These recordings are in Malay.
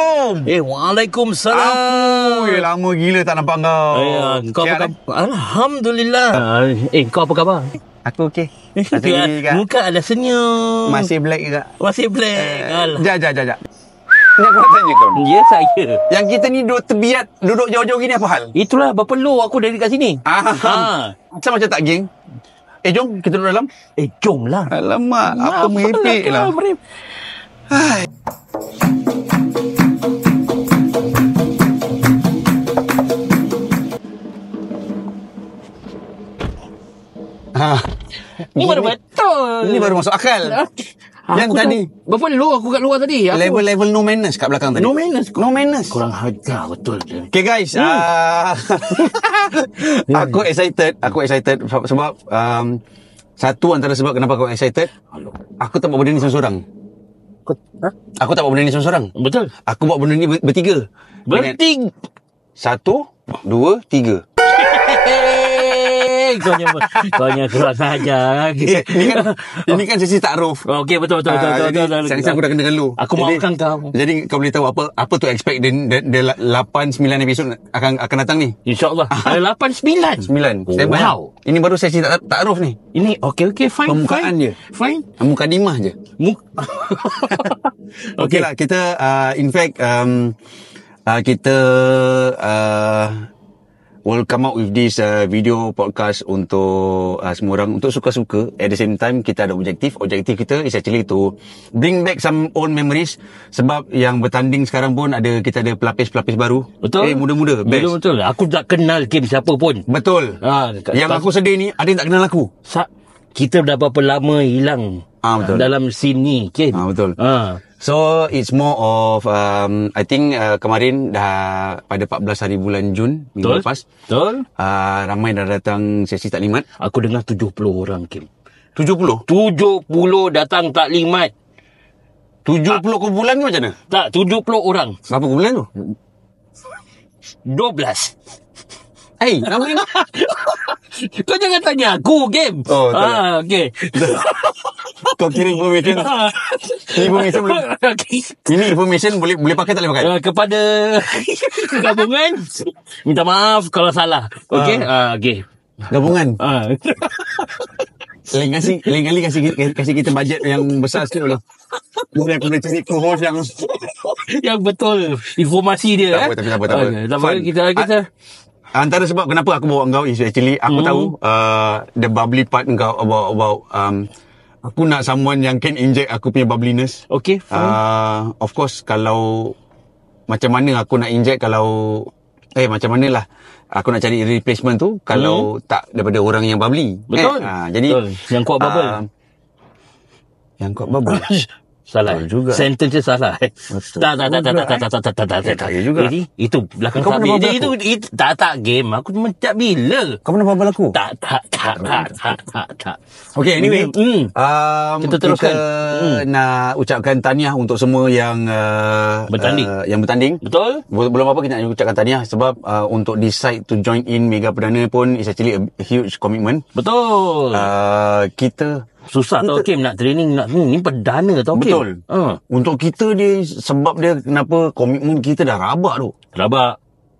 Assalamualaikum. Waalaikumsalam. Apa? Lama gila tak nampak kau. Kau apa khabar? Alhamdulillah. Kau apa khabar? Aku okey. Muka ada senyum. Masih black juga. Masih black. Jap. Ni aku nak tanya kau. Ya, saya. Yang kita ni duduk jauh-jauh gini apa hal? Itulah berpeluh aku dari kat sini. Macam tak geng? Jom kita duduk dalam. Jom lah. Alamak, apa meripik lah. Hai. Ni baru betul. Ini baru masuk akal. Yang tadi berpeluh aku kat luar tadi. Level no manners kat belakang tadi. No manners. Kurang hajar betul. Okay guys, aku excited sebab satu antara sebab kenapa aku excited, aku tak buat benda ni seorang-seorang. Aku tak buat benda ni seorang-seorang. Betul. Aku buat benda ni bertiga. Bertiga. 1, 2, 3. Kau kurang ajar. Ini kan sesi takruf. Okey, betul. Saya aku dah kena lu. Aku maafkan kau. Jadi kau boleh tahu apa tu expect dia 8 9 episod akan datang ni. InsyaAllah. Ada 8 9. Wow. Ini baru sesi takruf ni. Ini okey fine. Pembukaan je. Fine. Mukadimah je. Okeylah, kita in fact kita will come out with this video podcast untuk semua orang, untuk suka-suka. At the same time, kita ada objektif kita is actually to bring back some old memories. Sebab yang bertanding sekarang pun kita ada pelapis-pelapis baru. Betul. Muda-muda, best. Betul. Aku tak kenal game siapa pun. Betul. Yang aku sedih ni, ada yang tak kenal aku. Kita dah berapa lama hilang betul. dalam scene ni, Kim. Betul. So it's more of I think kemarin dah pada 14 hari bulan Jun minggu lepas. Betul. Ramai dah datang sesi taklimat. Aku dengar 70 orang, Kim. 70 datang taklimat. 70 kumpulan ke macam mana? Tak, 70 orang. Berapa kumpulan tu? 12. Nama ni. Kau jangan tanya aku, Game. Okey. Kau kira information. Ini information boleh pakai tak boleh pakai? Kepada gabungan, minta maaf kalau salah. Okey? Okey. Gabungan. Lain kali kasih kita bajet yang besar sikit boleh. Boleh aku boleh cari co-host yang betul informasi dia. Tak apa. Kita antara sebab kenapa aku bawa kau is actually aku tahu the bubbly part kau about aku nak someone yang can inject aku punya bubbliness. Okay, fine. Of course, kalau macam mana aku nak inject, kalau macam mana lah aku nak cari replacement tu kalau tak daripada orang yang bubbly. Betul. Jadi yang kuat bubble. Yang kuat bubble. Salah juga. Sentence dia salah. Tak. Ya juga. Jadi itu belakang sabi. Itu tak game. Aku cuma tak bila. Kau pernah bubble aku? Tak. Okay, anyway. Kita teruskan. Kita nak ucapkan tahniah untuk semua yang bertanding. Betul. Belum apa kita nak ucapkan tahniah sebab untuk decide to join in Mega Perdana pun is actually a huge commitment. Betul. Kita susah tau, Kim, nak training ni perdana tau, Kim. Betul. Untuk kita dia sebab dia kenapa komitmen kita dah rabak tu.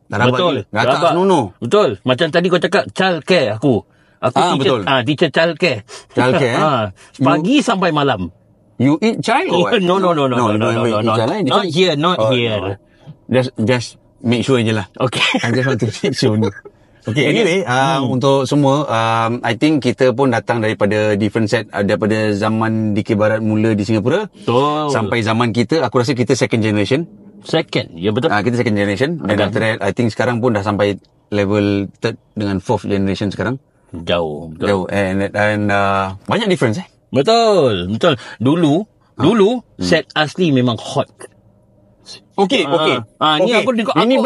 Betul. Gakak senonoh. Betul. Macam tadi kau cakap childcare aku teacher, teacher childcare. Pagi sampai malam. You eat child or what? No. Not here. Just make sure je lah. Okay. I just want to make sure. Okay, anyway, untuk semua, I think kita pun datang daripada different set, daripada zaman Dikir Barat mula di Singapura. Betul. Sampai zaman kita, aku rasa kita second generation. Ya betul. Kita second generation. Dan after that, I think sekarang pun dah sampai level third dengan fourth generation sekarang. Jauh. And banyak difference Betul. Dulu set asli memang hot. Okey. Ini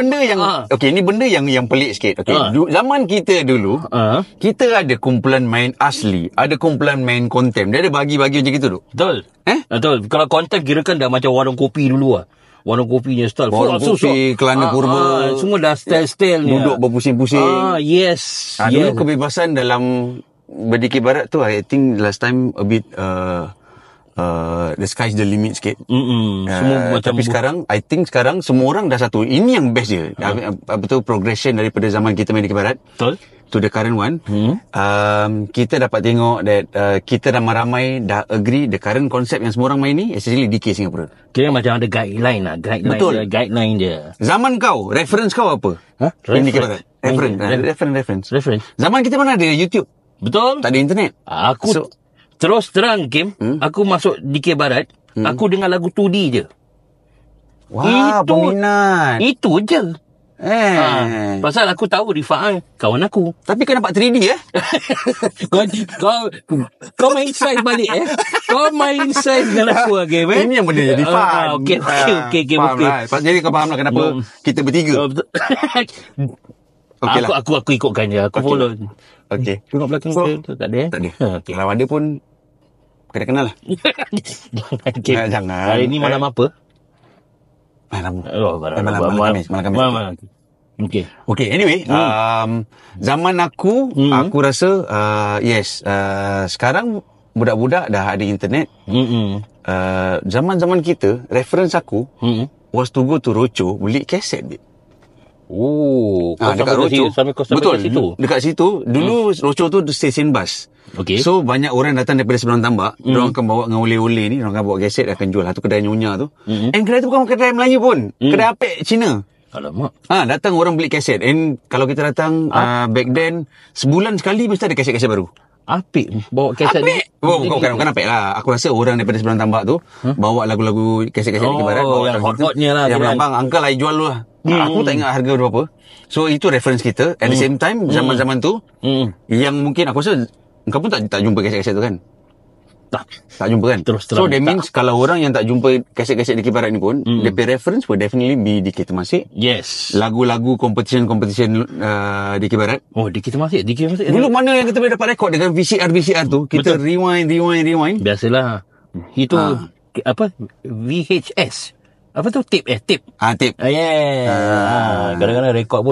benda yang pelik sikit. Zaman kita dulu, kita ada kumpulan main asli, ada kumpulan main kontem. Dia ada bagi-bagi macam gitu tu. Betul. Betul. Kalau kontem kirakan dah macam warung kopi dulu lah. Warung kopinya style. Warung kopi, Kelana Purba. Semua dah style-style ni. Duduk berpusing-pusing. Yes. Dulu kebebasan dalam Berdikir Barat tu, I think last time a bit the sky's the limit sikit. Semua macam tapi sekarang I think sekarang semua orang dah satu. Ini yang best je. Betul, progression daripada zaman kita main di Barat. Betul. To the current one. Kita dapat tengok that kita ramai-ramai dah agree the current concept yang semua orang main ni, especially DK Singapura. Kira macam ada guideline lah. Betul. Guideline dia. Zaman kau, reference kau apa? Main DK Barat. Reference. Zaman kita mana ada YouTube? Betul. Tak ada internet. Aku terus terang, Kim, aku masuk DK Barat, aku dengar lagu 2D je. Wah, peminat. Itu je. Pasal aku tahu Rifah kawan aku. Tapi kau nampak 3D kau main size balik Kau main size dengan aku lagi Ini yang benda jadi faham. Okey. Jadi kau faham lah kenapa kita bertiga. Okay lah. Aku ikutkan je. Aku follow. Okey. Tengok belakang tak ada. Tak ada. Kalau ada pun kena kenal lah. Jangan. Hari ni malam apa? Malam Khamis. Okay, anyway, zaman aku rasa yes, sekarang budak-budak dah ada internet. Zaman-zaman kita, reference aku was to go to Roco beli kaset. Dekat Roco. Betul, dekat situ. Dulu Roco tu stesen bas. Okay. So banyak orang datang daripada seberang tambak, diorang akan bawa dengan oleh-oleh ni, diorang akan bawa kaset, akan jual satu kedai nyonya tu. And kedai tu bukan kedai Melayu pun, kedai apek Cina. Alamak. Datang orang beli kaset. And kalau kita datang back then, sebulan sekali mesti ada kaset-kaset baru. Apik bawa kaset apik? Bukan apik lah. Aku rasa orang daripada seberang tambak tu bawa lagu-lagu kaset-kaset di Barat, bawa yang hot-hotnya lah. Yang abang, uncle I jual lu lah. Aku tak ingat harga berapa. So itu reference kita. At the same time, zaman-zaman tu yang mungkin aku rasa kau pun tak jumpa kaset-kaset tu kan? Tak jumpa kan? Terus so that means kalau orang yang tak jumpa kaset-kaset DK Barat ni pun, the reference will definitely be DK Temasek. Yes. Lagu-lagu competition DK Barat. Oh, DK Temasek. Dulu mana yang kita boleh dapat rekod dengan VCR tu? Kita rewind. Biasalah. Itu apa? VHS. Apa tu? Tape. Tape. Kadang-kadang rekod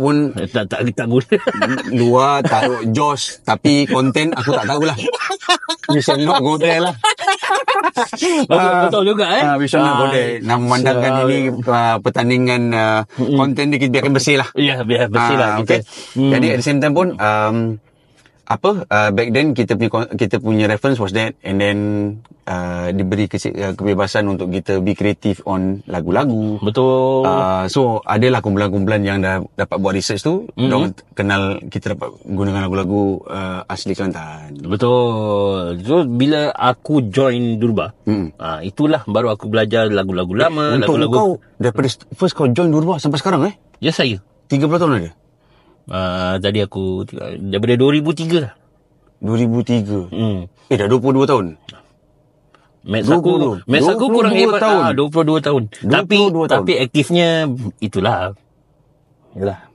pun tak guna. Luar taruh Josh, tapi konten aku tak tahulah. We shall not go there lah. Betul juga we shall not go there. Nak memandangkan ini pertandingan konten dia kita biarkan bersih lah. Ya, biar bersih lah. Okay. Jadi at the same time pun back then kita punya reference was that, and then diberi kebebasan untuk kita be creative on lagu-lagu. Betul. So adalah kumpulan-kumpulan yang dah dapat buat research tu, dorang kenal kita dapat gunakan lagu-lagu asli Kelantan. Betul. So bila aku join Durba, itulah baru aku belajar lagu-lagu lama. Untuk lagu-lagu kau daripada first kau join Durba sampai sekarang Ya, saya 30 tahun ada. Tadi aku daripada 2003 lah. 2003. Dah 22 tahun. Max aku kurang hebat tahun. 22 tahun. Tapi aktifnya itulah. Yalah.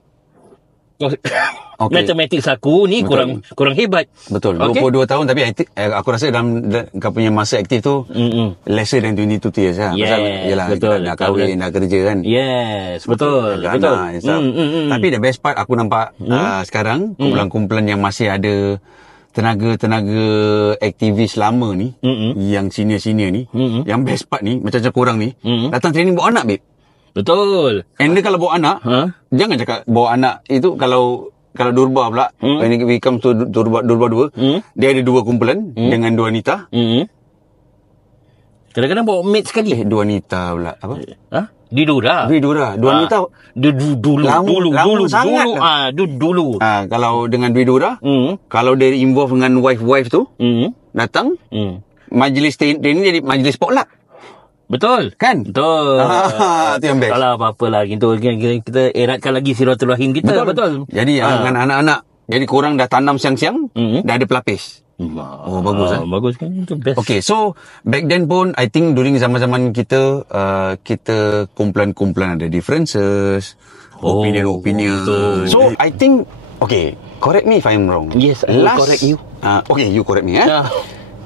Matematik aku ni kurang hebat. Betul. 22 tahun, tapi aku rasa dalam kau punya masa aktif tu lesser than 22 years lah. Yes, pasal yalah, betul. Nak kahwin, nak kerja kan. Yes, betul. Tapi the best part aku nampak sekarang kumpulan-kumpulan yang masih ada tenaga aktivis lama ni, yang senior ni, yang best part ni macam korang ni, datang training bawa anak, babe. Betul. And dia kalau bawa anak, jangan cakap bawa anak itu kalau Durba pula, when we come to Durba 2, dia ada 2 kumpulan dengan 2 wanita. Kadang-kadang bawa mate sekali. 2 wanita pula. Apa? Didura. 2 wanita. Dulu sangat. Dulu. Kalau dengan Dura, kalau dia involve dengan wife tu, datang, majlis training jadi majlis potluck. Betul. Kan? Betul. Itu yang best. Kalau apa-apa lah. Kita eratkan lagi silaturahim kita. Betul. Jadi dengan anak-anak. Jadi korang dah tanam siang-siang, dah ada pelapis. Bagus bagus kan, itu best. Okay, so back then pun I think during zaman-zaman kita kumpulan-kumpulan ada differences, opinion. So I think, okay, correct me if I'm wrong. Yes, I will correct you. Okay, you correct me.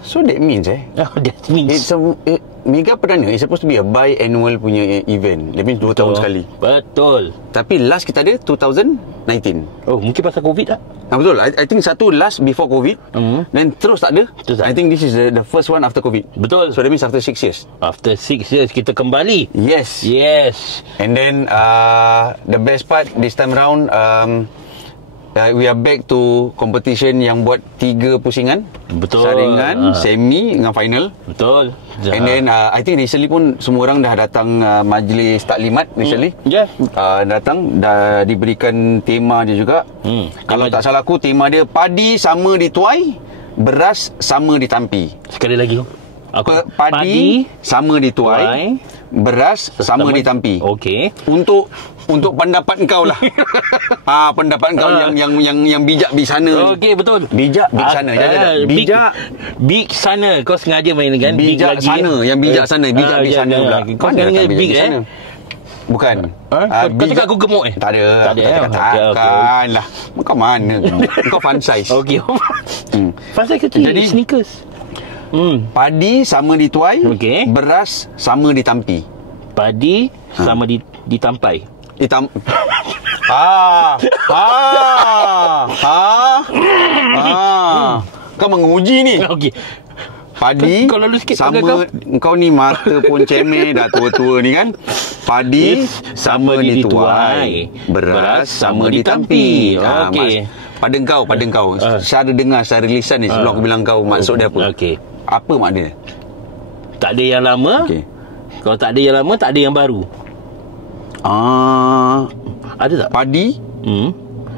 So that means that means Mega Perdana is supposed to be a biannual punya event. That means 2 tahun sekali. Betul. Tapi last kita ada 2019. Oh, mungkin pasal COVID tak? Betul. I think satu last before COVID. Then terus tak ada. I think this is the first one after COVID. Betul. So that means after 6 years. After 6 years kita kembali. Yes. And then the best part this time around, we are back to competition yang buat 3 pusingan. Betul. Saringan, semi dengan final. Betul. And then I think recently pun semua orang dah datang majlis taklimat recently. Datang dah diberikan tema dia juga. Kalau tak salah aku, tema dia padi sama dituai, beras sama ditampi. Sekali lagi. Padi sama dituai, beras sama ditampi. Okey. Untuk pendapat engkau lah. Pendapat engkau yang bijak bijaksana. Okey, betul. Bijak bijaksana. Bijak bijaksana. Kau sengaja main kan? Bijaksana, yang bijaksana, bijak bijaksana pula. Kau jangan big Bukan. Kau cakap aku gemuk Tak ada. Takkan lah. Kau mana? Kau fun size. Okey. Fun size kecil. Jadi sneakers. Padi sama dituai, beras sama ditampi. Padi sama ditampai. Kau menguji ni. Okey. Padi sama, kau ni mata pun cemeh dah tua-tua ni kan. Padi sama dituai, beras sama ditampi. Okey. Pada kau cara dengar, cara lisan ni sebelum aku bilang kau maksud dia apa. Okey. Apa maknanya? Tak ada yang lama. Kalau tak ada yang lama, tak ada yang baru. Ada tak? Padi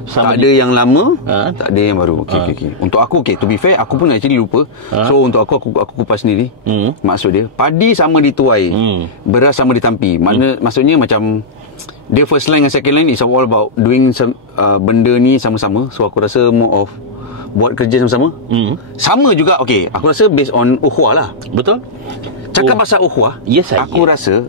tak ada yang lama, tak ada yang baru. Okey. Untuk aku, to be fair, aku pun actually lupa. So untuk aku kupas sendiri. Maksud dia, padi sama dituai, beras sama ditampi. Maksudnya macam dia first line dan second line is all about doing benda ni sama-sama. So aku rasa more of buat kerja sama-sama. Sama juga. Okey, aku rasa based on ukhuwah lah. Betul. Cakap pasal ukhuwah, aku rasa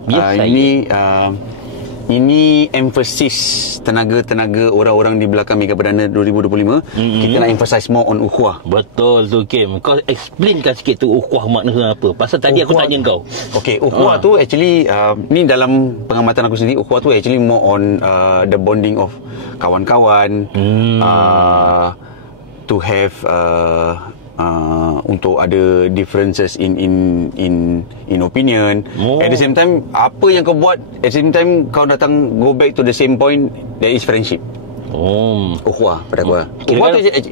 ini emphasis tenaga-tenaga orang-orang di belakang Mega Perdana 2025. Kita nak emphasize more on ukhuwah. Betul tu, Kim. Kau explainkan sikit tu ukhuwah maknanya apa. Pasal tadi aku tanya kau. Okey, ukhuwah tu actually ni dalam pengamatan aku sendiri, ukhuwah tu actually more on the bonding of kawan-kawan, to have untuk ada differences in opinion. At the same time, apa yang kau buat, at the same time kau datang go back to the same point, there is friendship. Ukhuwah pada aku.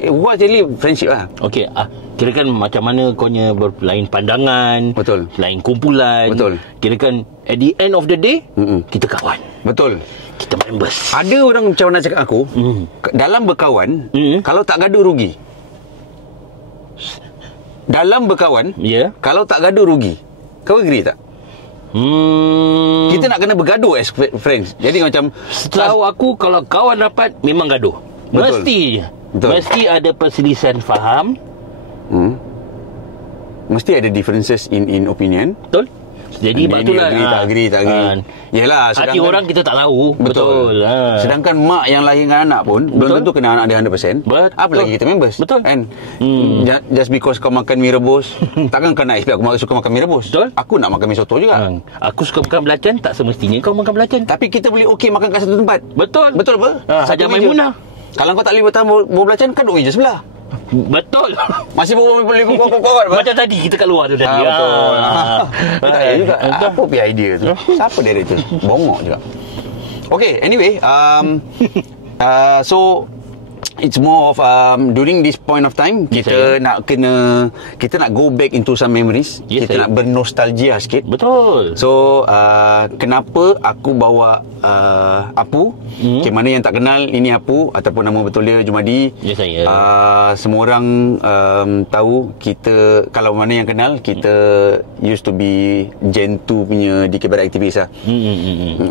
Ukhuwah jadi friendship lah. Okey, kirakan macam mana kau nya berlain pandangan, betul, lain kumpulan, betul. Kirakan at the end of the day, kita kawan. Betul. Kita members. Ada orang macam mana cakap aku, dalam berkawan, kalau tak gaduh rugi. Dalam berkawan, kalau tak gaduh rugi. Kau agree tak? Kita nak kena bergaduh as friends. Jadi macam, setahu aku, kalau kawan rapat memang gaduh. Betul. Mesti ada perselisihan faham. Mesti ada differences in opinion. Betul. Jadi itulah tak agree. Yalah, hati orang kita tak tahu. Betul. Sedangkan mak yang lahirkan anak pun belum tentu kena anak dia 100%. Apa lagi kita members. Betul. Kan? Just because kau makan mie rebus, takkan kau nak expect aku suka makan mie rebus. Betul. Aku nak makan mie soto juga. Aku suka makan belacan, tak semestinya kau makan belacan. Tapi kita boleh okey makan kat satu tempat. Betul. Betul apa? Haja Maimunah. Kalau kau tak boleh bertahan bawa belacan, kan duduk je sebelah. Betul. Masih boleh kuat. Macam tadi kita kat luar tu tadi. Betul. Betul juga. Apa punya idea tu? Siapa dia tu? Bongok juga. Okay, anyway, so it's more of during this point of time kita nak go back into some memories. Kita nak bernostalgia sikit. Betul. So kenapa aku bawa Apu? Okay, mana yang tak kenal, ini Apu ataupun nama betul dia Jumadi. Saya. Semua orang tahu kita, kalau mana yang kenal, kita used to be Gen 2 punya DK Barat aktivis lah.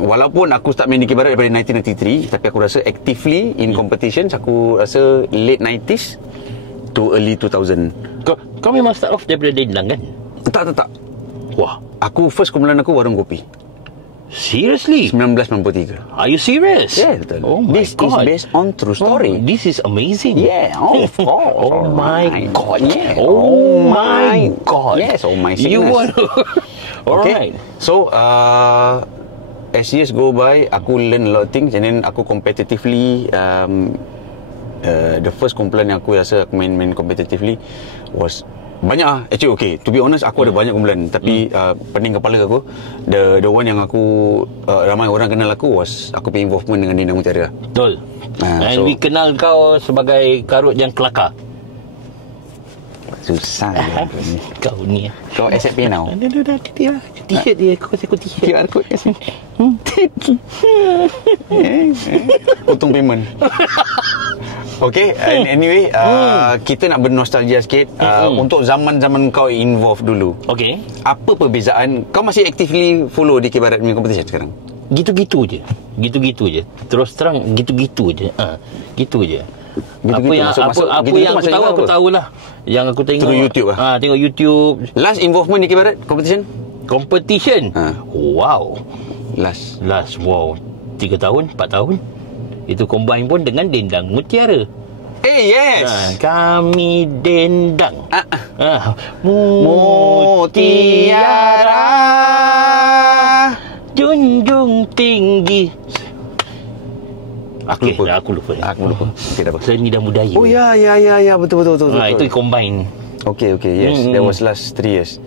Walaupun aku start main DK Barat daripada 1993, tapi aku rasa actively in competitions aku rasa late 90s to early 2000. Kau memang start off daripada Denlang kan? Tak. Wah, aku first kumpulan aku warung kopi. Seriously? 1993. Are you serious? Yeah, betul. Oh my this God. is based on true story. This is amazing. Yeah, of course. Oh my God. Yeah. Oh my God. Yes, oh my You sickness. want Alright. So as years go by, aku learn a lot of things, and then aku competitively the first kumpulan yang aku rasa aku main competitively was banyak lah. Actually okay, to be honest, aku ada banyak kumpulan, tapi pening kepala aku, the one yang aku ramai orang kenal aku was aku punya involvement dengan Dendang Mutiara. Betul. And we kenal kau sebagai karut yang kelakar. Susah ni. Kau ni. Kau accept pay now. Dah t-shirt dia. Kau kasi aku t-shirt. QR code kasi. Potong payment. Okay, anyway, kita nak bernostalgia sikit untuk zaman-zaman kau involved dulu. Okay. Apa perbezaan? Kau masih actively follow di Barat punya competition sekarang? Gitu-gitu je. Terus terang gitu-gitu je. Gitu je. Apa yang aku tahulah. Yang aku tengok YouTube lah. Tengok YouTube. Last involvement di Barat competition? Wow. Last wow. 3 tahun, 4 tahun. Itu combine pun dengan Dendang Mutiara. Yes. Kami dendang. Mutiara junjung tinggi. Aku lupa. Okay, dah apa? Seni dan budaya. Oh ya, betul. Itu combine. Okay, yes. That was last 3 years.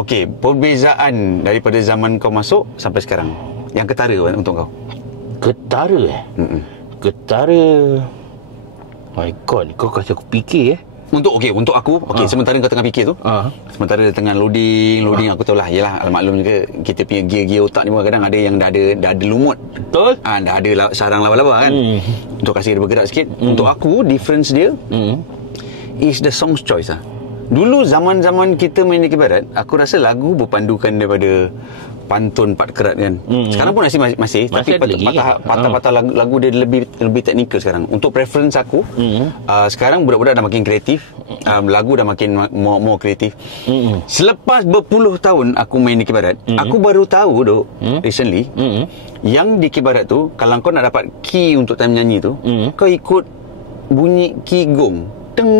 Okay, perbezaan daripada zaman kau masuk sampai sekarang, yang ketara untuk kau? Ketara Ketara. My God, kau kasi aku fikir Untuk aku, sementara kau tengah fikir tu, sementara tengah loading aku tahu lah, yalah, maklum juga kita punya gear otak ni kadang ada yang dah ada lumut. Betul. Dah ada sarang laba-laba kan. Untuk kasih dia bergerak sikit. Untuk aku, difference dia is the songs choice lah. Dulu zaman-zaman kita main di Barat, aku rasa lagu berpandukan daripada pantun Pat Kerat kan. Sekarang pun masih tapi patah-patah lagu dia lebih teknikal sekarang. Untuk preference aku, sekarang budak-budak dah makin kreatif, lagu dah makin more kreatif. Selepas berpuluh tahun aku main di Barat, aku baru tahu recently yang di Barat tu, kalau kau nak dapat key untuk time nyanyi tu, kau ikut bunyi key gong. Teng.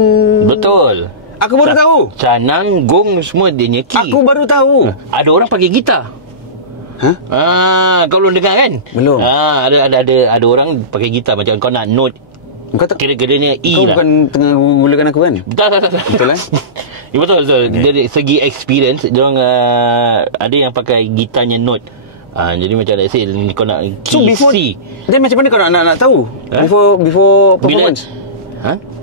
Betul. Aku baru tahu. Canang, gong semua dia punya key. Aku baru tahu. Ada orang pakai gitar. Kau belum dengar kan? Belum. Ada orang pakai gitar macam kau nak note. Kau tak kira-kiranya E kau lah. Bukan tengah gulakan aku kan? Tak. Betul kan? Ya, betul. Okay. Dari segi experience, diorang ada yang pakai gitarnya note. Jadi macam let's say kau nak key before, C. Then macam mana kau nak tahu? Before performance?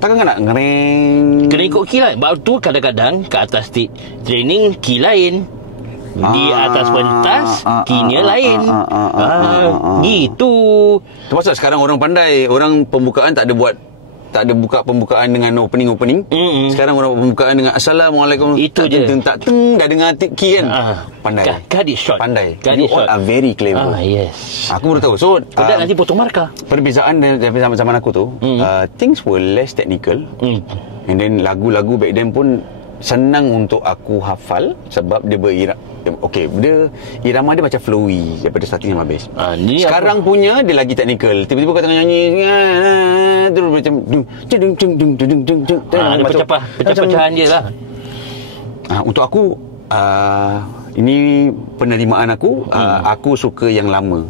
Takkan kau nak ngereng? Kena ikut key lah. Sebab tu kadang-kadang kat atas stage training key lain, di atas pentas keynya lain. Gitu. Termasuk sekarang orang pandai, orang pembukaan tak ada buka pembukaan dengan opening. Sekarang orang pembukaan dengan Assalamualaikum. Itu je. Tak dah dengar key kan. Pandai. Cut it short. Pandai. You all are very clever. Yes. Aku baru tahu. So nanti potong markah. Perbezaan dari zaman aku tu, things were less technical. And then lagu-lagu back then pun senang untuk aku hafal sebab dia dia irama dia macam flowy daripada starting sampai habis. Sekarang punya dia lagi technical. Tiba-tiba kau tengah nyanyi terus macam ada pecah-pecahan dia lah. Untuk aku ini penerimaan aku, aku suka yang lama.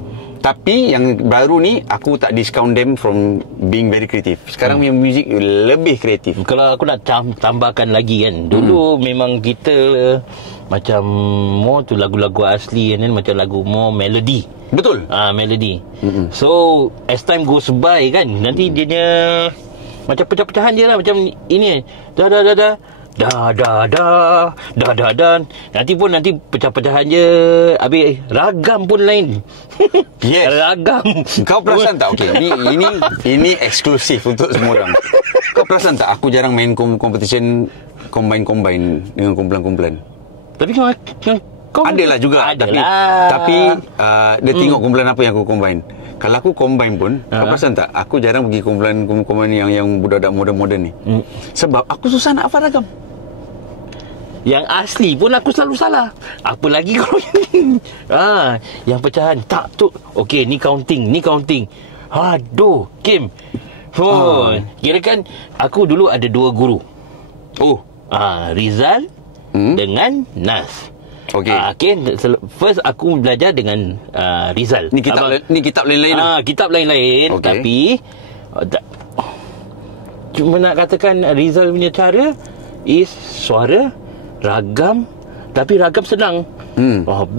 Tapi yang baru ni aku tak discount them from being very creative. Sekarang punya music lebih kreatif. Kalau aku nak tambahkan lagi kan, dulu memang kita macam more tu lagu-lagu asli kan, macam lagu more melody. Betul. Melody. So as time goes by kan, nanti dia macam pecah-pecahan dia lah, macam ini nanti pecah-pecahan je. Habis ragam pun lain. Yes. Ragam. Kau perasan tak? Okay, ini eksklusif untuk semua orang. Kau perasan tak aku jarang main competition combine dengan kumpulan-kumpulan? Tapi kau adalah juga. Tapi dia tengok kumpulan apa yang aku combine. Kalau aku combine pun, kau perasan tak? Aku jarang pergi kumpulan yang budak-budak moden-moden ni. Sebab aku susah nak hafal ragam. Yang asli pun aku selalu salah. Apa lagi kalau yang pecahan tak tu. Okey, ni counting. Aduh, Kim. Kirakan aku dulu ada 2 guru. Rizal dengan Nas. Okey. Okay. First aku belajar dengan Rizal. Ni kitab lain-lain lah. Kitab lain-lain. Okey. Tapi cuma nak katakan Rizal punya cara is suara, ragam. Tapi ragam senang.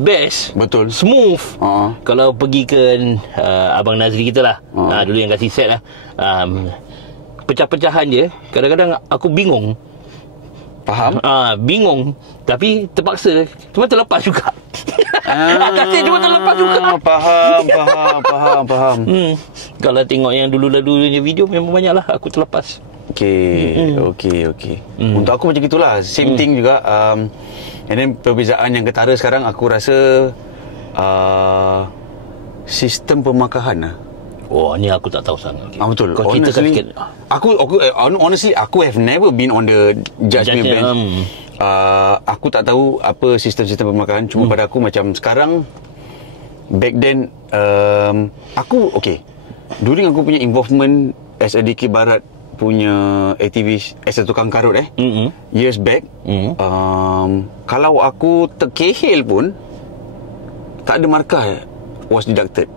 Best. Betul. Smooth. Kalau pergi ke Abang Nazri kita lah, dulu yang kasih set lah, pecah-pecahan je, kadang-kadang aku bingung. Faham? Bingung. Tapi terpaksa. Cuma terlepas juga. Katil cuma terlepas juga. Faham. Kalau tengok yang dulu-dulu punya video, memang banyak lah aku terlepas. Okey. Untuk aku macam itulah. Same thing juga. And then perbezaan yang ketara sekarang, aku rasa sistem pemakahan lah. Oh, ni aku tak tahu sangat. Okay. Betul. Kau ceritakan sikit. Honestly, aku have never been on the judgment bench. Aku tak tahu apa sistem-sistem pemakahan. Cuma pada aku macam sekarang, back then, during aku punya involvement as a Dikir Barat punya aktivis, as a tukang karut years back, kalau aku terkehil pun, tak ada markah was deducted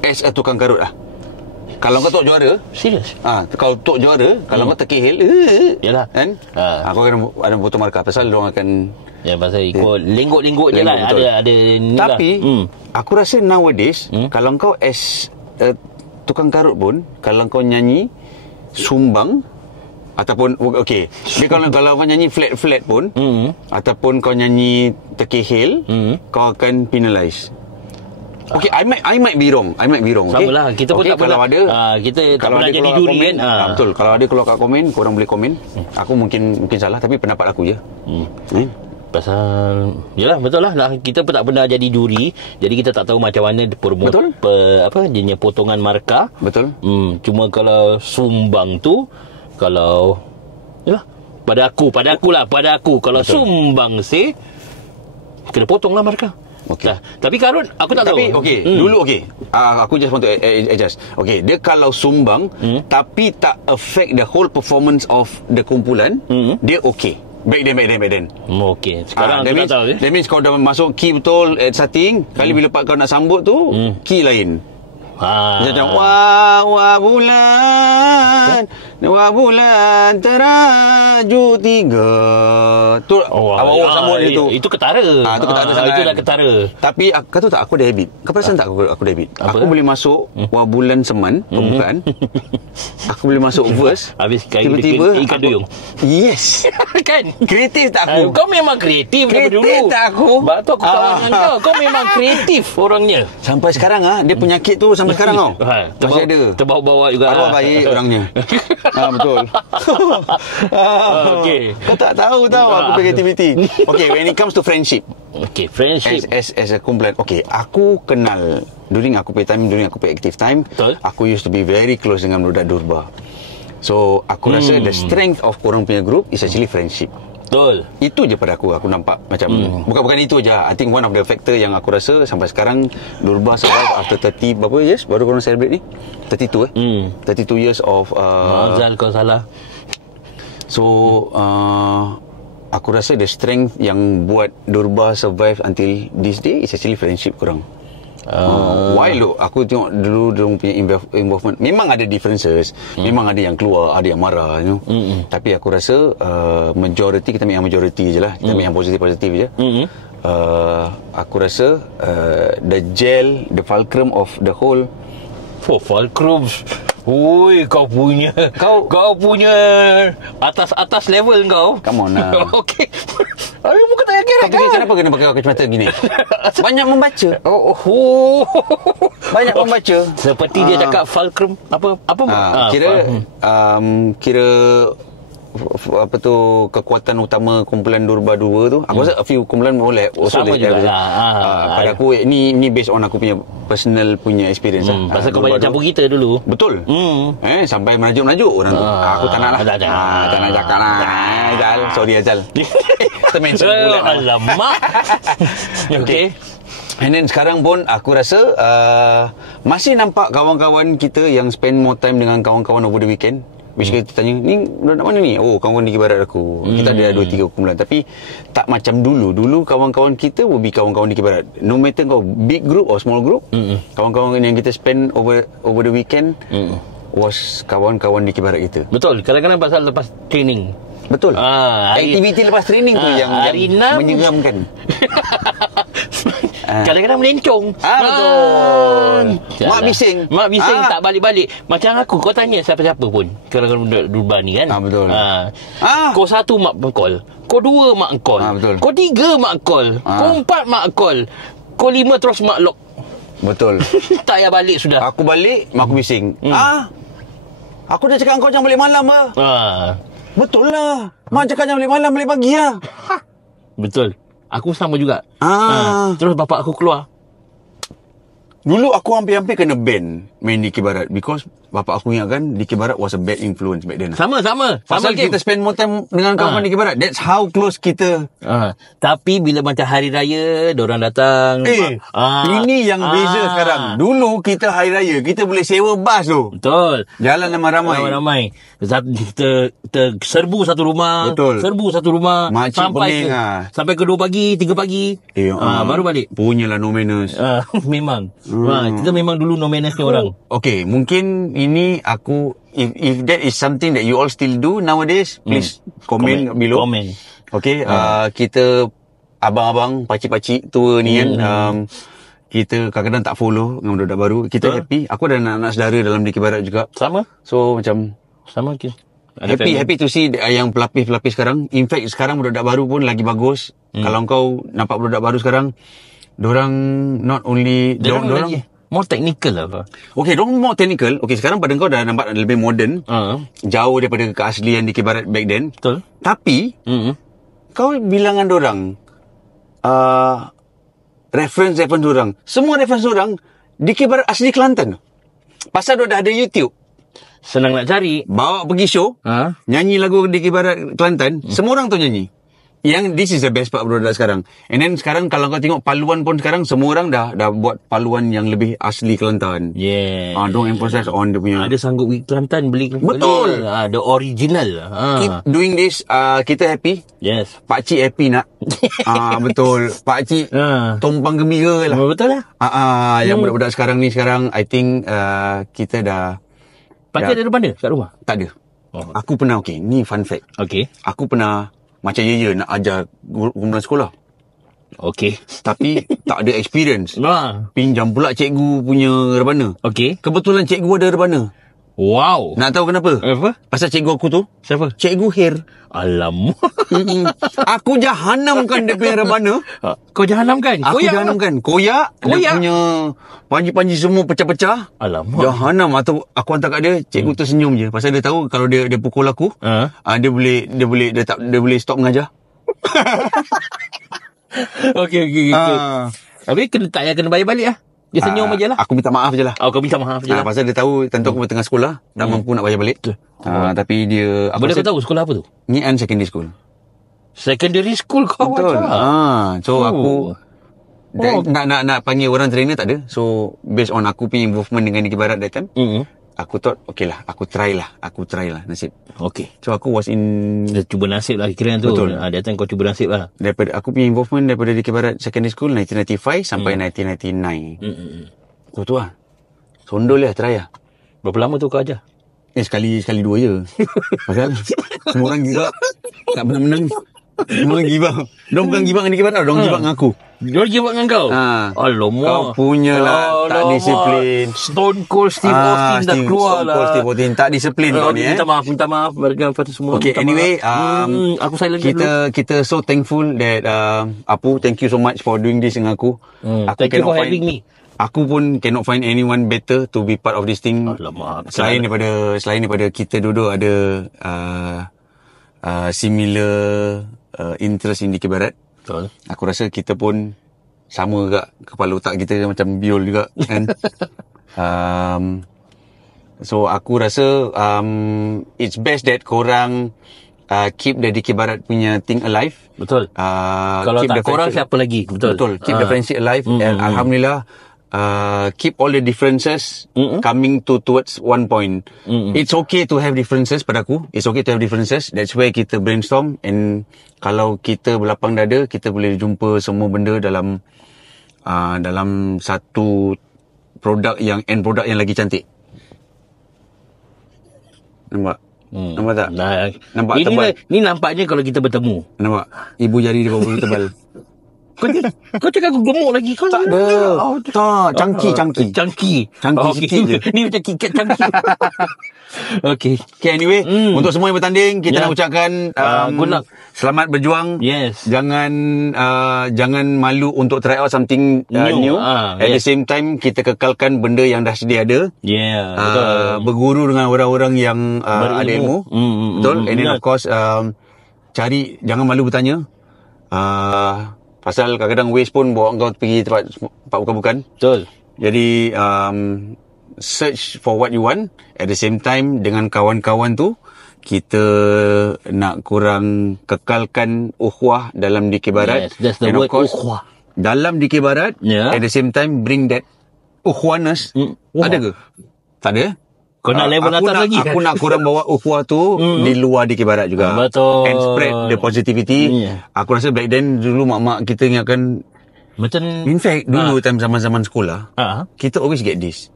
as a tukang karut lah. Kalau kau tok juara, serius? Kalau tok juara, kalau kau terkehil, yalah kan? Aku akan ada foto markah pasal diorang akan pasal ikut lenggok-lenggok je lah. Ada ni lah. Tapi aku rasa nowadays, kalau kau as tukang karut pun, kalau kau nyanyi sumbang ataupun dia kalau kau nyanyi flat pun, ataupun kau nyanyi terkehil, kau akan penalize. I might be wrong. Sama lah. Kita pun tak kalau pernah kita tak pernah jadi juri komen, kan. Betul. Kalau ada keluar kat komen, korang boleh komen. Aku mungkin salah, tapi pendapat aku je. Pasal yalah, betul lah. Kita pun tak pernah jadi juri, jadi kita tak tahu macam mana jenis potongan markah. Betul. Cuma kalau sumbang tu, kalau yalah, pada aku kalau betul, sumbang kena potonglah markah. Tapi karut aku tak tahu. Dulu aku just want to adjust. Dia kalau sumbang tapi tak affect the whole performance of the kumpulan, dia back then. Sekarang aku tak tahu. That means kau dah masuk key betul at starting, kali bila kau nak sambut tu, key lain. Macam wah bulan teraju 3. Tu awak sambut itu. Itu ketara. Itu ketara sangat. Itu dah ketara. Tapi kau tahu tak, aku ada habit. Kau perasan tak aku ada habit? Aku boleh masuk wah bulan seman pembukaan. Aku boleh masuk verse. Habis tiba-tiba ikan duyung. Yes. Kan? Kreatif tak aku? Kau memang kreatif daripada dulu. Kreatif tak aku? Sebab tu aku kawan dengan kau. Kau memang kreatif orangnya. Sampai sekarang dia penyakit tu sampai sekarang tau. Masih ada. Terbawa-bawa juga. Arwah baik orangnya. Betul. Kau tak tahu aku kreativiti. When it comes to friendship. Friendship as a kumpulan. Aku kenal during aku pay time, during aku pay active time. Betul. Aku used to be very close dengan budak Durba. So aku rasa the strength of korang punya group is actually friendship. Betul. Itu je pada aku nampak macam bukan itu je. I think one of the factor yang aku rasa sampai sekarang Durba survive after 30 berapa years baru korang celebrate ni? 32 32 years of Azal kau salah. So aku rasa the strength yang buat Durba survive until this day is actually friendship korang. Why look, aku tengok dulu diorang punya involvement, memang ada differences, memang ada yang keluar, ada yang marah, tapi aku rasa majority, kita ambil yang majority je lah, kita ambil yang positif je. Aku rasa the gel, the fulcrum of the whole fulcrum. Oi, kau punya atas level kau. Come on lah. Ayo bukan tak kira kan. Kenapa kena pakai kacamata gini? Banyak membaca. Banyak membaca. Seperti dia cakap fulcrum apa? Kira apa tu kekuatan utama kumpulan Durba 2 tu. Aku rasa a few kumpulan boleh sama juga pada aku ni based on aku punya personal punya experience pasal kau banyak campur kita dulu. Betul. Sampai merajuk orang tu. Aku tak nak lah. Tak nak cakap lah. Azal, sorry Azal. Kita mention bulan. Alamak. And then sekarang pun aku rasa masih nampak kawan-kawan kita yang spend more time dengan kawan-kawan over the weekend. Which kita tanya, ni budak mana ni? Oh, kawan-kawan Dikir Barat aku. Kita ada 2-3 kumpulan. Tapi tak macam dulu. Dulu kawan-kawan kita will be kawan-kawan Dikir Barat. No matter kau big group or small group, kawan-kawan yang kita spend over the weekend was kawan-kawan Dikir Barat kita. Betul. Kadang-kadang pasal lepas training. Betul. Aktiviti lepas training tu yang menyeramkan. Kadang-kadang melencong. Betul. Mak bising. Mak bising tak balik-balik. Macam aku, kau tanya siapa-siapa pun. Kadang-kadang budak Durban ni kan. Betul. Kau 1 mak call. Kau 2 mak call. Betul. Kau 3 mak call. Kau 4 mak call. Kau 5 terus mak lock. Betul. Tak payah balik sudah. Aku balik, mak aku bising. Aku dah cakap kau jangan balik malam lah. Betul lah. Mak cakap jangan balik malam, balik pagi lah. Betul. Aku sama juga. Terus bapak aku keluar. Dulu aku hampir-hampir kena ban main Dikir Barat because bapak aku ingatkan Dikir Barat was a bad influence back then. Sama. Pasal kita spend more time dengan kawan Dikir Barat. That's how close kita. Tapi bila macam hari raya, diorang datang. Ini yang beza sekarang. Dulu kita hari raya, kita boleh sewa bas tu. Betul. Jalan ramai-ramai. Kita serbu satu rumah. Betul. Serbu satu rumah. Makcik pening sampai ke 2 pagi, 3 pagi. Baru balik. Punyalah no manners. Memang. Kita memang dulu no manners ni orang. Okay, mungkin ini aku if that is something that you all still do nowadays, please comment below. Okay, kita abang-abang, pakcik-pakcik tua ni kan, kita kadang-kadang tak follow dengan budak baru. Kita happy. Aku ada anak-anak saudara dalam Dikir Barat juga. Sama. So macam sama kita. Happy to see yang pelapis-pelapis sekarang. In fact sekarang budak baru pun lagi bagus. Kalau kau nampak budak baru sekarang, dorang not only dorang more technical lah. Okay, dorang more technical. Okay, sekarang pada kau dah nampak lebih modern. Jauh daripada keaslian Dikir Barat back then. Betul. Tapi kau bilangan dorang reference dorang, semua reference dorang Dikir Barat asli Kelantan. Pasal dia dah ada YouTube, senang nak cari. Bawa pergi show, nyanyi lagu Dikir Barat Kelantan, semua orang tu nyanyi. Yang this is the best part budak sekarang. And then sekarang kalau kau tengok paluan pun sekarang semua orang dah buat paluan yang lebih asli Kelantan. Yeah. Don't emphasize on dia punya. Ada sanggup pergi Kelantan beli. Betul. The original. Keep doing this. Kita happy. Yes. Pakcik happy nak. Betul. Pakcik tumpang gembira lah. Betul lah. Yang budak-budak sekarang ni I think kita dah. Pakcik ada rebana kat rumah? Tak ada. Aku pernah, okay, ni fun fact. Okay. Aku pernah macam nak ajar kumpulan sekolah. Okay. Tapi tak ada experience. Pinjam pula cikgu punya rebana. Okay. Kebetulan cikgu ada rebana. Wow. Nak tahu kenapa? Apa? Pasal cikgu aku tu. Siapa? Cikgu Hair. Alamak. Aku jahanamkan dia punya rebana. Kau jahanamkan? Aku jahanamkan. Koyak. Dia punya panji-panji semua pecah-pecah. Alamak. Jahanam. Atau aku hantar kat dia, cikgu tu senyum je. Pasal dia tahu kalau dia pukul aku, dia boleh stop mengajar. Okay. Habis tak payah kena bayar balik lah. Dia senyum aje lah. Aku minta maaf je lah. Kau minta maaf je lah. Pasal dia tahu tentu aku tengah sekolah, tak mampu nak bayar balik. Tapi dia... Boleh kau tahu sekolah apa tu? Ngian Secondary School. Secondary school kau? Betul. So aku nak panggil orang trainer tak ada. So based on aku punya involvement dengan Dikir Barat that time, aku thought okay lah, aku try lah nasib. Okay. So aku was in... Dia cuba nasib lah kira tu. Betul. That time kau cuba nasib lah. Daripada aku punya involvement daripada Dikir Barat Secondary School 1995 sampai 1999. Tu lah. Sondol lah, try lah. Berapa lama tu kau ajar? Sekali dua je. Pasal semua orang give up, tak pernah menang. Semua orang give up. Diorang bukan give up dengan Dikir Barat, diorang give up dengan aku. Diorang give up dengan kau? Alamak. Kau punya lah, tak disiplin. Stone Cold Steve Austin dah keluar lah. Stone Cold Steve Austin, tak disiplin kau ni. Minta maaf pada semua. Okay, anyway, aku silent kita so thankful that Apu, thank you so much for doing this dengan aku. Thank you for having me. Aku pun cannot find anyone better to be part of this thing. Alamak. Selain daripada kita duduk ada similar interest in Dikir Barat. Betul. Aku rasa kita pun sama juga, kepala otak kita macam biol juga kan. So aku rasa it's best that korang keep the Dikir Barat punya thing alive. Betul. Kalau tak korang siapa lagi? Betul. Keep the friendship alive. And Alhamdulillah keep all the differences coming towards one point. It's okay to have differences pada aku. It's okay to have differences. That's where kita brainstorm, and kalau kita berlapang dada, kita boleh jumpa semua benda dalam satu produk yang end product yang lagi cantik. Nampak? Nampak tak? Nampak tebal? Ni nampaknya kalau kita bertemu. Nampak? Ibu jari dia berapa tebal. Kau cakap aku gemuk lagi. Kau Tak ada. Tak, cangki. Cangki sikit je. Ni macam KitKat cangki. Okay, anyway, untuk semua yang bertanding, kita nak ucapkan good luck. Selamat berjuang. Yes. Jangan malu untuk try out something new. At the same time, kita kekalkan benda yang dah sedia ada. Yeah, betul. Berguru dengan orang-orang yang ada ilmu. Betul. And then of course, jangan malu bertanya. Pasal kadang-kadang Waze pun bawa kau pergi tempat bukan-bukan. Betul. Jadi search for what you want. At the same time, dengan kawan-kawan tu, kita nak kurang kekalkan ukhuwah dalam DK Barat. Yes, that's the and word, of course, ukhuwah. Dalam DK Barat, at the same time bring that ukhuwahness. Ada ke? Tak ada. Kau nak level atas lagi kan? Aku nak korang bawa ukhuwah tu di luar DK Barat juga. Betul. And spread the positivity. Aku rasa back then dulu mak-mak kita ingatkan, macam, in fact dulu time zaman-zaman sekolah, kita always get this.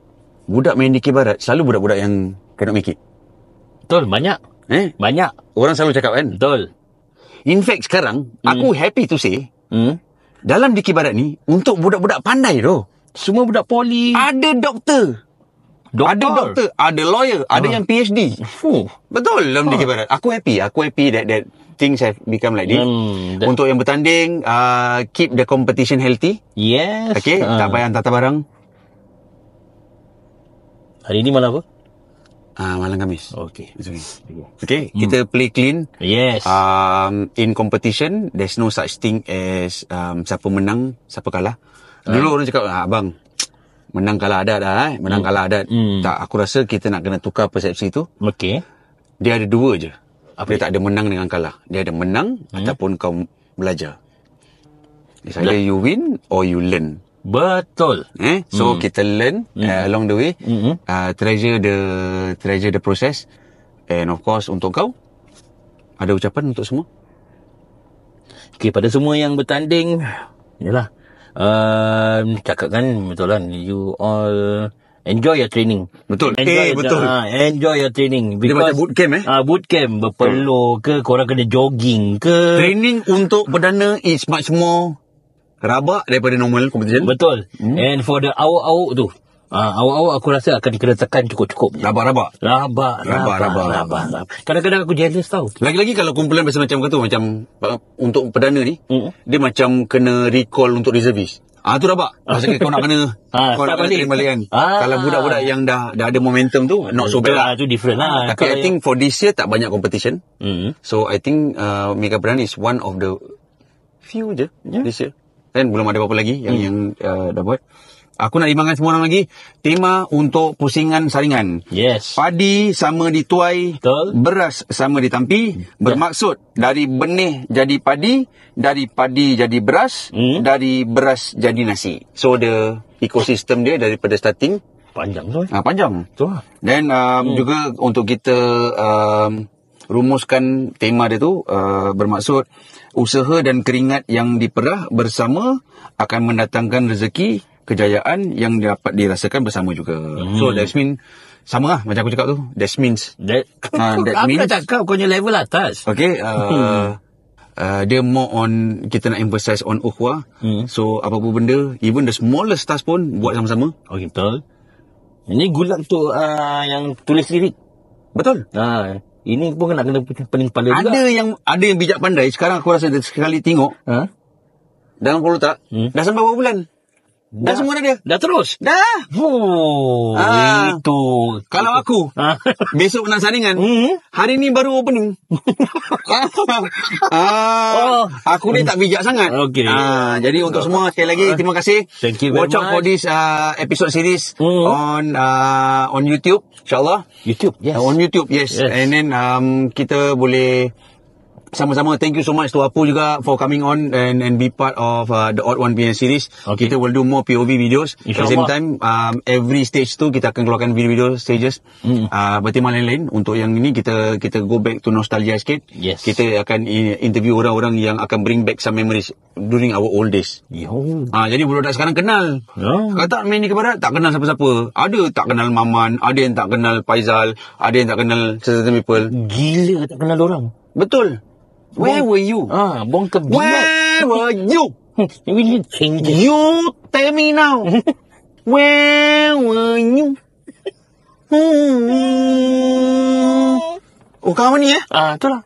Budak main DK Barat selalu budak-budak yang cannot make it. betul, banyak. Banyak. Orang selalu cakap kan. Betul. In fact sekarang aku happy to say, dalam DK Barat ni untuk budak-budak pandai tu, Semua budak poli. ada doktor. Ada doktor, ada lawyer, ada yang PhD. Betul dalam DK Barat. Aku happy that things have become like this. Untuk yang bertanding, keep the competition healthy. Yes. Okay, tak payah tata barang. Hari ni malam apa? Malam Khamis. Okay. Okay, kita play clean. Yes. In competition, there's no such thing as siapa menang, siapa kalah. Dulu orang cakap, abang, menang kalah adat dah. Menang kalah adat. Tak, aku rasa kita nak kena tukar persepsi tu. Okay. Dia ada dua je. Apa dia tak ada menang dengan kalah. Dia ada menang ataupun kau belajar. It's either you win or you learn. Betul. So kita learn along the way. Treasure the process. And of course untuk kau, ada ucapan untuk semua? Okay, pada semua yang bertanding, yalah, cakap kan, betul kan, you all enjoy your training. Betul. Betul. Enjoy your training. Dia macam bootcamp bootcamp, berpeluh ke, korang kena jogging ke. Training untuk perdana is much more rabak daripada normal competition. Betul. And for the awak-awak tu, awak-awak aku rasa akan kena tekan cukup-cukup. Rabak. Kadang-kadang aku jealous tau. Lagi-lagi kalau kumpulan biasa macam tu, macam untuk perdana ni, dia macam kena recall untuk reservist. Tu rabak. Pasal kau nak kena kau nak balik kan. Kalau budak-budak yang dah ada momentum tu, not so bad lah. Tu different lah. Tapi I think for this year tak banyak competition. So I think Mega Perdana is one of the few je this year. Dan belum ada apa-apa lagi yang dah buat. Aku nak imbangkan semua orang lagi. Tema untuk pusingan saringan. Yes. Padi sama dituai. Betul. Beras sama ditampi. Bermaksud dari benih jadi padi, dari padi jadi beras, dari beras jadi nasi. So the ecosystem dia daripada starting panjang tu. Panjang. Betul. Dan juga untuk kita rumuskan tema dia tu, bermaksud usaha dan keringat yang diperah bersama akan mendatangkan rezeki, kejayaan yang dapat dirasakan bersama juga. So that means sama lah macam aku cakap tu. That means aku dah cakap kau punya level atas. Okay. Dia more on, kita nak emphasize on ukhuwah. So apa-apa benda, even the smallest task pun buat sama-sama. Okay, betul. Ini gulak tu yang tulis lirik. Betul. Ini pun nak kena pening kepala juga. Ada yang bijak pandai. Sekarang aku rasa sekali tengok dalam kepala tak, dah sampai berapa bulan? Dah semua dah ada. Dah terus? Dah. Itu. Kalau aku besok nak saringan, hari ni baru opening. Aku ni tak bijak sangat. Okay. Jadi untuk semua, sekali lagi terima kasih. Thank you very much. Watch out for this episode series on YouTube, insyaAllah. YouTube, yes. On YouTube, yes. And then kita boleh sama-sama thank you so much to Apu juga for coming on and be part of the Odd One PN series. Okay. Kita will do more POV videos. At the same time, every stage tu kita akan keluarkan video-video stages. Bertema lain-lain. Untuk yang ini kita go back to nostalgia sikit. Yes. Kita akan interview orang-orang yang akan bring back some memories during our old days. Jadi budak sekarang kenal. Kata main ni ke barat tak kenal siapa-siapa. Ada tak kenal Maman, ada yang tak kenal Faizal, ada yang tak kenal certain people. Gila tak kenal orang. Betul. Where were you? Bong ke Where were you? Really change. You tell me now. Where were you? Oh, kawan ni Itulah.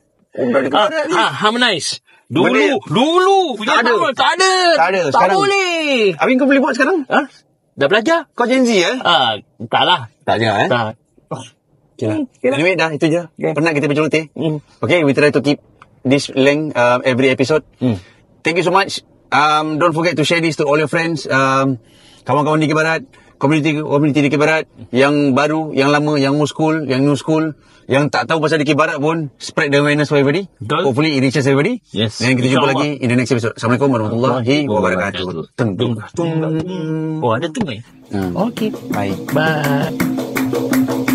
Harmonize. Boleh. Dulu. Tak ada. Tak ada. Sekarang. Tak boleh. Habis kau boleh buat sekarang? Dah belajar? Kau Gen Z Tak lah. Tak je Tak. Okay lah. Anyway, dah itu je. Penat kita berceloteh. Okay, we try to keep this length every episode. Thank you so much. Don't forget to share this to all your friends. Kawan-kawan di Barat, community di Barat, yang baru, yang lama, yang old school, yang new school, yang tak tahu pasal di Barat pun, spread the awareness for everybody. Betul. Hopefully it reaches everybody. Yes. Dan kita jumpa lagi in the next episode. Assalamualaikum warahmatullahi wabarakatuh. Oh, ada tu ni. Okay. Bye. Bye.